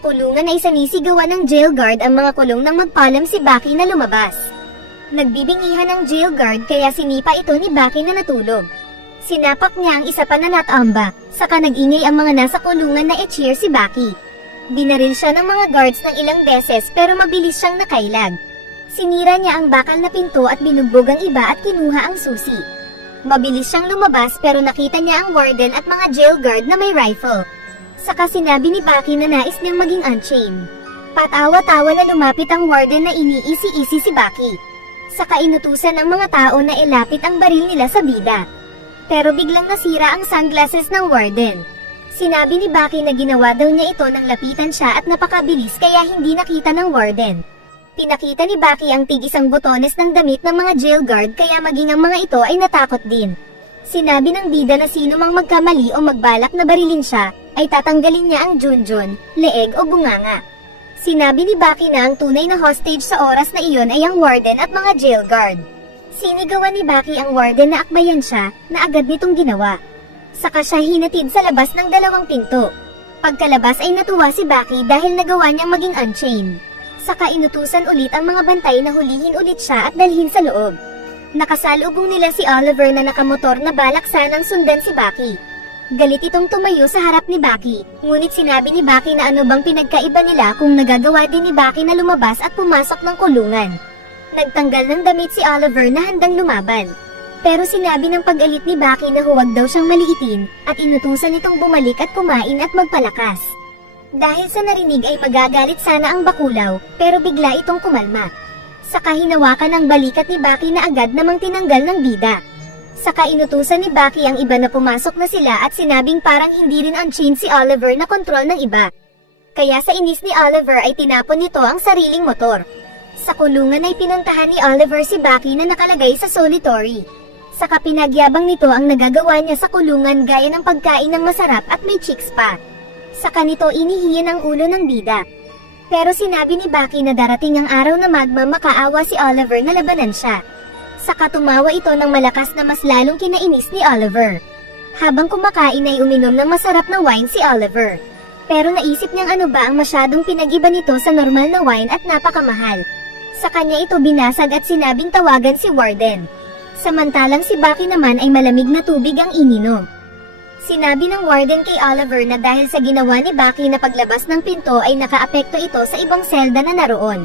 Sa kulungan ay sinisigawan ng jail guard ang mga kulong nang magpaalam si Baki na lumabas. Nagbibingihan ng jail guard kaya sinipa ito ni Baki na natulog. Sinapak niya ang isa pa na natamba, saka nag-ingay ang mga nasa kulungan na i-cheer si Baki. Binaril siya ng mga guards ng ilang beses pero mabilis siyang nakailag. Sinira niya ang bakal na pinto at binugbog ang iba at kinuha ang susi. Mabilis siyang lumabas pero nakita niya ang warden at mga jail guard na may rifle. Saka sinabi ni Baki na nais niyang maging unchained. Patawa-tawa na lumapit ang warden na iniisi-isi si Baki. Saka inutusan ng mga tao na ilapit ang baril nila sa bida. Pero biglang nasira ang sunglasses ng warden. Sinabi ni Baki na ginawa daw niya ito nang lapitan siya at napakabilis kaya hindi nakita ng warden. Pinakita ni Baki ang tig-isang botones ng damit ng mga jail guard kaya maging ang mga ito ay natakot din. Sinabi ng bida na sino mang magkamali o magbalak na barilin siya, ay tatanggalin niya ang junjun, leeg o bunganga. Sinabi ni Baki na ang tunay na hostage sa oras na iyon ay ang warden at mga jail guard. Sinigawan ni Baki ang warden na akbayan siya, na agad nitong ginawa. Saka siya hinatid sa labas ng dalawang pinto. Pagkalabas ay natuwa si Baki dahil nagawa niyang maging unchained. Saka inutusan ulit ang mga bantay na hulihin ulit siya at dalhin sa loob. Nakasalubong nila si Oliver na nakamotor na balak sanang sundan si Baki. Galit itong tumayo sa harap ni Baki, ngunit sinabi ni Baki na ano bang pinagkaiba nila kung nagagawa din ni Baki na lumabas at pumasok ng kulungan. Nagtanggal ng damit si Oliver na handang lumaban. Pero sinabi ng pag-alit ni Baki na huwag daw siyang maliitin at inutusan itong bumalik at kumain at magpalakas. Dahil sa narinig ay magagalit sana ang bakulaw, pero bigla itong kumalma. Saka hinawakan ang balikat ni Baki na agad namang tinanggal ng bida. Saka inutusan ni Baki ang iba na pumasok na sila at sinabing parang hindi rin unchained si Oliver na kontrol ng iba. Kaya sa inis ni Oliver ay tinapon nito ang sariling motor. Sa kulungan ay pinuntahan ni Oliver si Baki na nakalagay sa solitary. Saka pinagyabang nito ang nagagawa niya sa kulungan gaya ng pagkain ng masarap at may chicks pa. Saka nito inihiyan ang ulo ng bida. Pero sinabi ni Baki na darating ang araw na magmamakaawa si Oliver na labanan siya. Saka tumawa ito ng malakas na mas lalong kinainis ni Oliver. Habang kumakain ay uminom ng masarap na wine si Oliver. Pero naisip niyang ano ba ang masyadong pinag-iba nito sa normal na wine at napakamahal. Sa kanya ito binasag at sinabing tawagan si warden. Samantalang si Baki naman ay malamig na tubig ang ininom. Sinabi ng warden kay Oliver na dahil sa ginawa ni Baki na paglabas ng pinto ay nakaapekto ito sa ibang selda na naroon.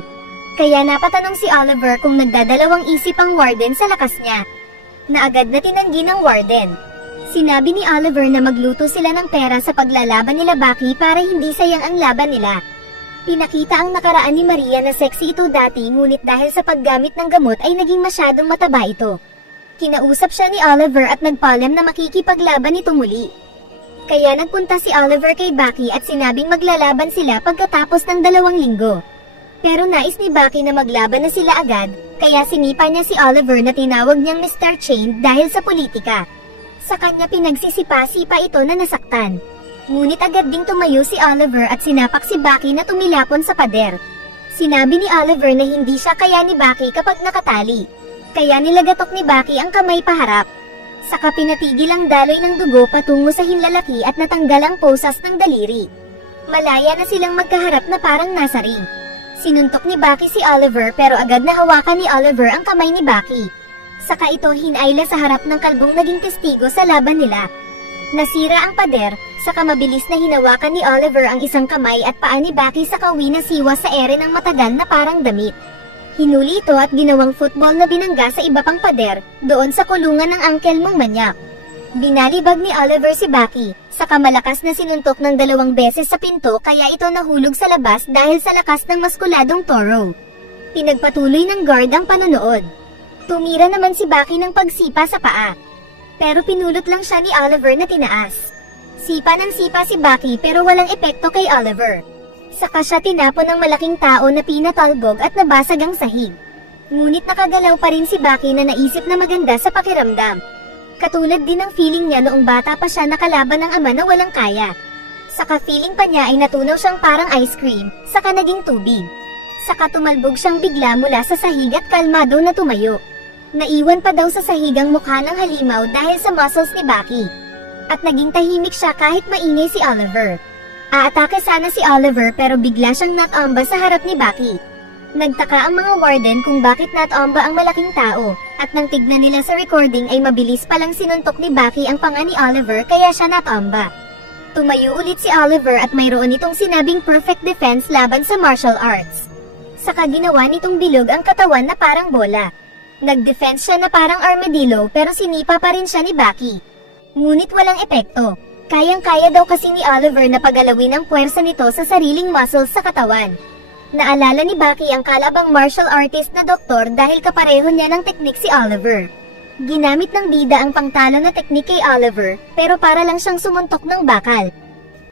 Kaya napatanong si Oliver kung nagdadalawang isip ang warden sa lakas niya. Na agad na tinanggi ng warden. Sinabi ni Oliver na magluto sila ng pera sa paglalaban nila Baki para hindi sayang ang laban nila. Pinakita ang nakaraan ni Maria na sexy ito dati ngunit dahil sa paggamit ng gamot ay naging masyadong mataba ito. Kinausap siya ni Oliver at nagpaalam na makikipaglaban ito muli. Kaya nagpunta si Oliver kay Baki at sinabing maglalaban sila pagkatapos ng 2 linggo. Pero nais ni Baki na maglaban na sila agad, kaya sinipa niya si Oliver na tinawag niyang Mr. Chain dahil sa politika. Sa kanya pinagsisipa-sipa ito na nasaktan. Ngunit agad ding tumayo si Oliver at sinapak si Baki na tumilapon sa pader. Sinabi ni Oliver na hindi siya kaya ni Baki kapag nakatali. Kaya nilagatok ni Baki ang kamay paharap. Saka pinatigil ang daloy ng dugo patungo sa hinlalaki at natanggal ang posas ng daliri. Malaya na silang magkaharap na parang nasa ring. Sinuntok ni Baki si Oliver pero agad na hawakan ni Oliver ang kamay ni Baki. Saka ito hinayla sa harap ng kalbong naging testigo sa laban nila. Nasira ang pader, saka mabilis na hinawakan ni Oliver ang isang kamay at paa ni Baki sa kawi na siwa sa ere ng matagal na parang damit. Hinuli ito at ginawang football na binangga sa iba pang pader, doon sa kulungan ng uncle mong manyak. Binalibag ni Oliver si Baki, saka malakas na sinuntok ng 2 beses sa pinto kaya ito nahulog sa labas dahil sa lakas ng maskuladong toro. Pinagpatuloy ng guard ang panonood. Tumira naman si Baki ng pagsipa sa paa. Pero pinulot lang siya ni Oliver na tinaas. Sipa ng sipa si Baki pero walang epekto kay Oliver. Saka siya tinapon ng malaking tao na pinatalbog at nabasag ang sahig. Ngunit nakagalaw pa rin si Baki na naisip na maganda sa pakiramdam. Katulad din ng feeling niya noong bata pa siya nakalaban ng ama na walang kaya. Saka feeling pa niya ay natunaw siyang parang ice cream, saka naging tubig. Saka tumalbog siyang bigla mula sa sahig at kalmado na tumayo. Naiwan pa daw sa sahig ang mukha ng halimaw dahil sa muscles ni Baki. At naging tahimik siya kahit maingay si Oliver. Aatake sana si Oliver pero bigla siyang natamba sa harap ni Bucky. Nagtaka ang mga warden kung bakit natamba ang malaking tao, at nang tignan nila sa recording ay mabilis palang sinuntok ni Bucky ang panga ni Oliver kaya siya natamba. Tumayo ulit si Oliver at mayroon itong sinabing perfect defense laban sa martial arts. Saka ginawa nitong bilog ang katawan na parang bola. Nag-defense siya na parang armadillo pero sinipa pa rin siya ni Bucky. Ngunit walang epekto. Kayang-kaya daw kasi ni Oliver na pagalawin ang puwersa nito sa sariling muscles sa katawan. Naalala ni Bucky ang kalabang martial artist na doktor dahil kapareho niya ng teknik si Oliver. Ginamit ng bida ang pangtalo na teknik kay Oliver pero para lang siyang sumuntok ng bakal.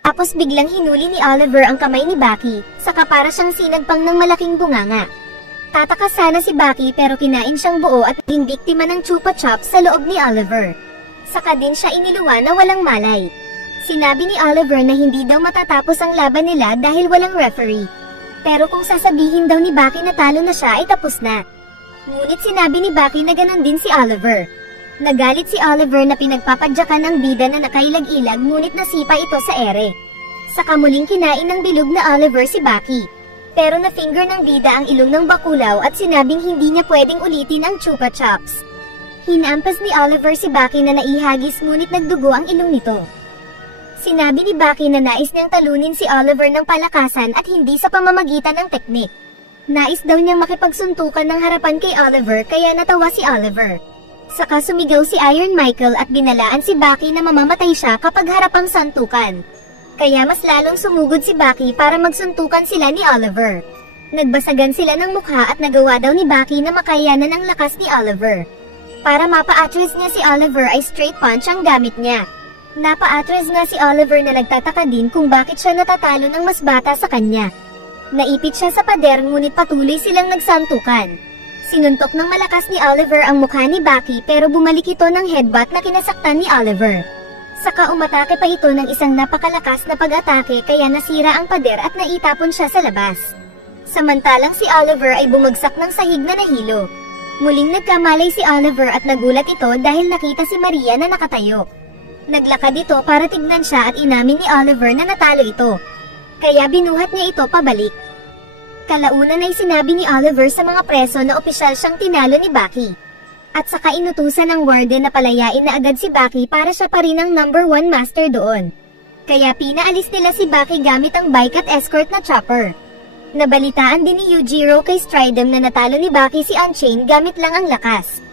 Tapos biglang hinuli ni Oliver ang kamay ni Bucky, saka para siyang sinagpang ng malaking bunganga. Tataka sana si Bucky pero kinain siyang buo at naging biktima ng chupa chops sa loob ni Oliver. Saka din siya iniluwa na walang malay. Sinabi ni Oliver na hindi daw matatapos ang laban nila dahil walang referee. Pero kung sasabihin daw ni Bucky na talo na siya ay tapos na. Ngunit sinabi ni Bucky na ganon din si Oliver. Nagalit si Oliver na pinagpapadyakan ng bida na nakailag-ilag ngunit nasipa ito sa ere. Saka muling kinain ng bilog na Oliver si Bucky. Pero na-finger ng bida ang ilong ng bakulaw at sinabing hindi niya pwedeng ulitin ang chupa chops. Hinampas ni Oliver si Bucky na naihagis ngunit nagdugo ang ilong nito. Sinabi ni Bucky na nais niyang talunin si Oliver ng palakasan at hindi sa pamamagitan ng teknik. Nais daw niyang makipagsuntukan ng harapan kay Oliver kaya natawa si Oliver. Saka sumigaw si Iron Michael at binalaan si Bucky na mamamatay siya kapag harapang santukan. Kaya mas lalong sumugod si Bucky para magsuntukan sila ni Oliver. Nagbasagan sila ng mukha at nagawa daw ni Bucky na makayanan ang lakas ni Oliver. Para mapa-atras niya si Oliver ay straight punch ang gamit niya. Napa-atras nga si Oliver na nagtataka din kung bakit siya natatalo ng mas bata sa kanya. Naipit siya sa pader ngunit patuloy silang nagsantukan. Sinuntok ng malakas ni Oliver ang mukha ni Bucky pero bumalik ito ng headbutt na kinasaktan ni Oliver. Saka umatake pa ito ng isang napakalakas na pag-atake kaya nasira ang pader at naitapon siya sa labas. Samantalang si Oliver ay bumagsak ng sahig na nahilo. Muling nagkamalay si Oliver at nagulat ito dahil nakita si Maria na nakatayo. Naglakad ito para tignan siya at inamin ni Oliver na natalo ito. Kaya binuhat niya ito pabalik. Kalaunan ay sinabi ni Oliver sa mga preso na opisyal siyang tinalo ni Bucky. At saka inutusan ng warden na palayain na agad si Bucky para siya pa rin ang number 1 master doon. Kaya pinaalis nila si Bucky gamit ang bike at escort na chopper. Nabalitaan din ni Yujiro kay Stridem na natalo ni Bucky si Unchained gamit lang ang lakas.